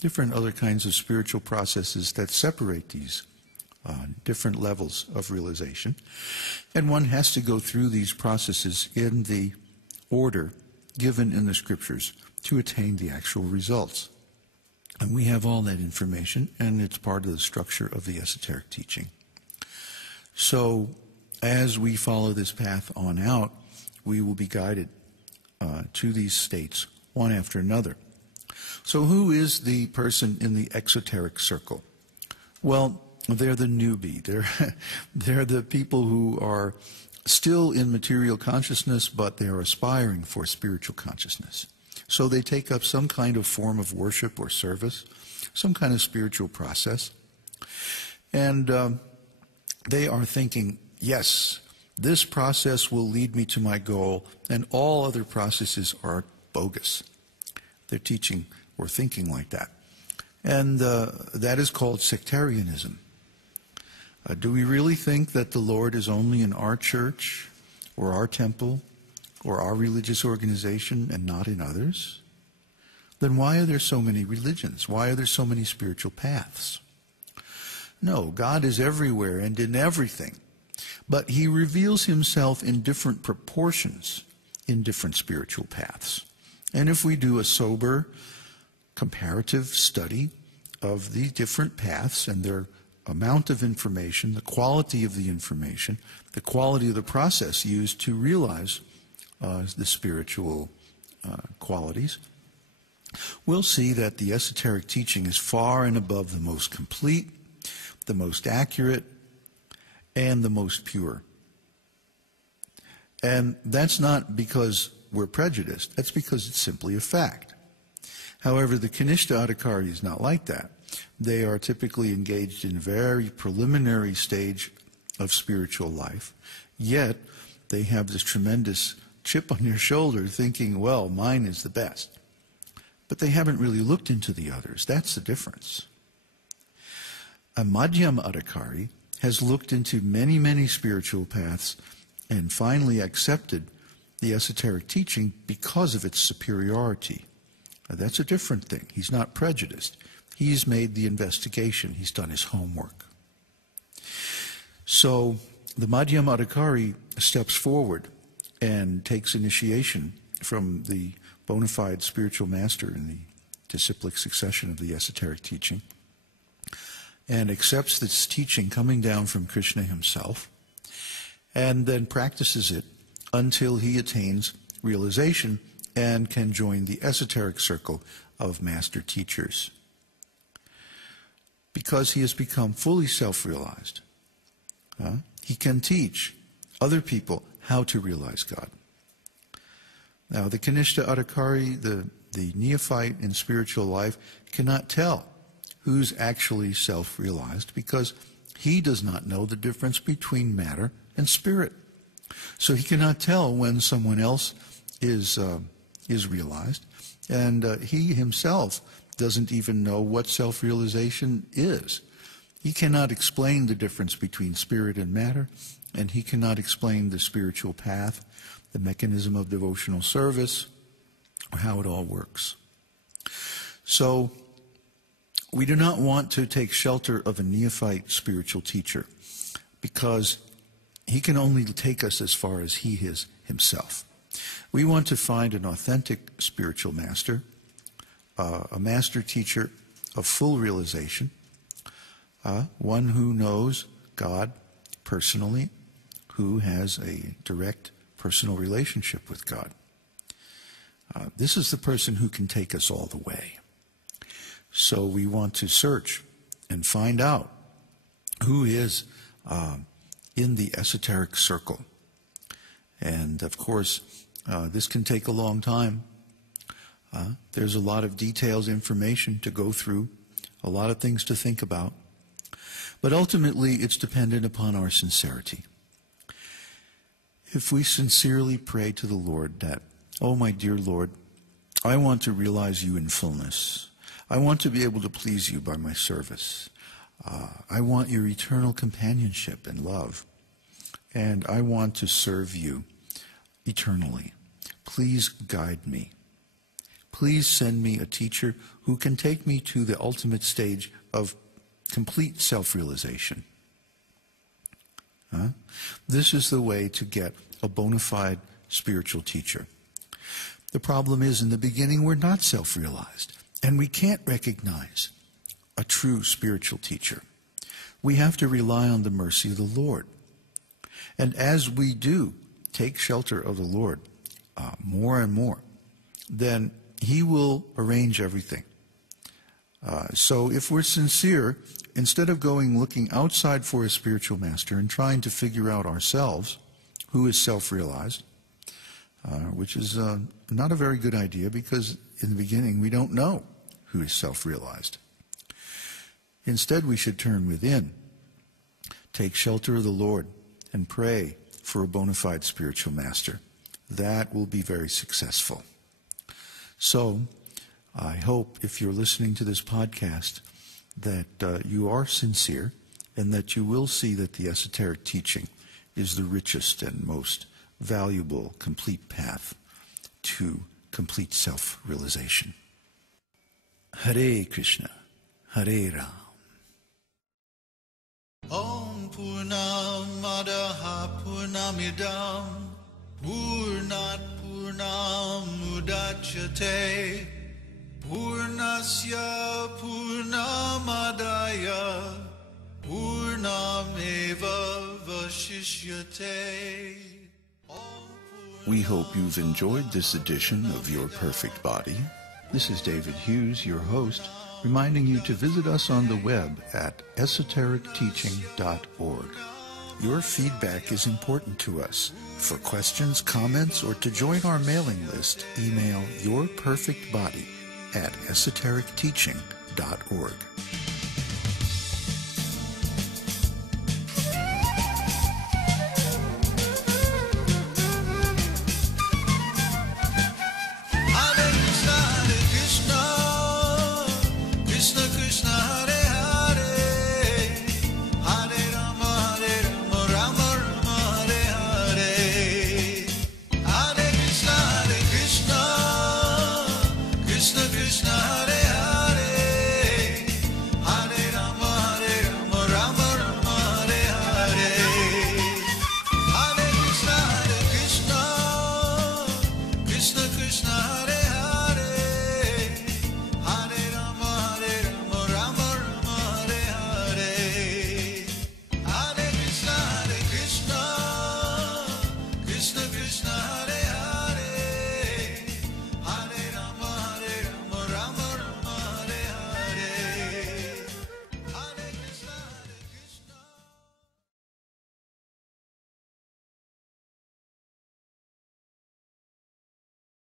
different other kinds of spiritual processes that separate these different levels of realization. And one has to go through these processes in the order given in the scriptures to attain the actual results. And we have all that information, and it's part of the structure of the esoteric teaching. So as we follow this path on out, we will be guided to these states one after another. So who is the person in the exoteric circle? Well, they're the newbie. They're the people who are still in material consciousness, but they are aspiring for spiritual consciousness. So they take up some kind of form of worship or service, some kind of spiritual process. And they are thinking, yes, this process will lead me to my goal, and all other processes are bogus. They're teaching or thinking like that. And that is called sectarianism. Do we really think that the Lord is only in our church or our temple or our religious organization and not in others? Then why are there so many religions? Why are there so many spiritual paths? No, God is everywhere and in everything. But he reveals himself in different proportions in different spiritual paths. And if we do a sober, comparative study of the different paths and their amount of information, the quality of the information, the quality of the process used to realize the spiritual qualities, we'll see that the esoteric teaching is far and above the most complete, the most accurate, and the most pure. And that's not because we're prejudiced. That's because it's simply a fact. However, the Kanishta Adhikari is not like that. They are typically engaged in a very preliminary stage of spiritual life, yet they have this tremendous chip on their shoulder thinking, well, mine is the best. But they haven't really looked into the others. That's the difference. A Madhyama Adhikari has looked into many, many spiritual paths and finally accepted the esoteric teaching because of its superiority. Now, that's a different thing. He's not prejudiced. He's made the investigation. He's done his homework. So the Madhyama Adhikari steps forward and takes initiation from the bona fide spiritual master in the disciplic succession of the esoteric teaching, and accepts this teaching coming down from Krishna himself, and then practices it until he attains realization and can join the esoteric circle of master teachers. Because he has become fully self-realized, he can teach other people how to realize God. Now, the Kanishta Adhikari, the neophyte in spiritual life, cannot tell who's actually self-realized because he does not know the difference between matter and spirit. So he cannot tell when someone else is realized, and he himself doesn't even know what self-realization is. He cannot explain the difference between spirit and matter, and he cannot explain the spiritual path, the mechanism of devotional service, or how it all works. So we do not want to take shelter of a neophyte spiritual teacher because he can only take us as far as he is himself. We want to find an authentic spiritual master, a master teacher of full realization, one who knows God personally, who has a direct personal relationship with God. This is the person who can take us all the way. So we want to search and find out who is in the esoteric circle. And of course, this can take a long time. There's a lot of details, information to go through, a lot of things to think about. But ultimately, it's dependent upon our sincerity. If we sincerely pray to the Lord that, oh, my dear Lord, I want to realize you in fullness. I want to be able to please you by my service. I want your eternal companionship and love. And I want to serve you eternally. Please guide me. Please send me a teacher who can take me to the ultimate stage of complete self-realization. This is the way to get a bona fide spiritual teacher. The problem is, in the beginning, we're not self-realized, and we can't recognize a true spiritual teacher. We have to rely on the mercy of the Lord. And as we do take shelter of the Lord more and more, then He will arrange everything. So if we're sincere, instead of looking outside for a spiritual master and trying to figure out ourselves who is self-realized, which is not a very good idea, because in the beginning we don't know who is self-realized. Instead, we should turn within, take shelter of the Lord, and pray for a bona fide spiritual master. That will be very successful. So, I hope, if you're listening to this podcast, that you are sincere, and that you will see that the esoteric teaching is the richest and most valuable, complete path to complete self-realization. Hare Krishna, Hare Ram. Om Purnamadaha Purnamidam Purnat Purnamudachyate Purnasya Purnamadaya Purnameva Vashishyate. We hope you've enjoyed this edition of Your Perfect Body. This is David Hughes, your host, reminding you to visit us on the web at esotericteaching.org. Your feedback is important to us. For questions, comments, or to join our mailing list, email yourperfectbody@esotericteaching.org.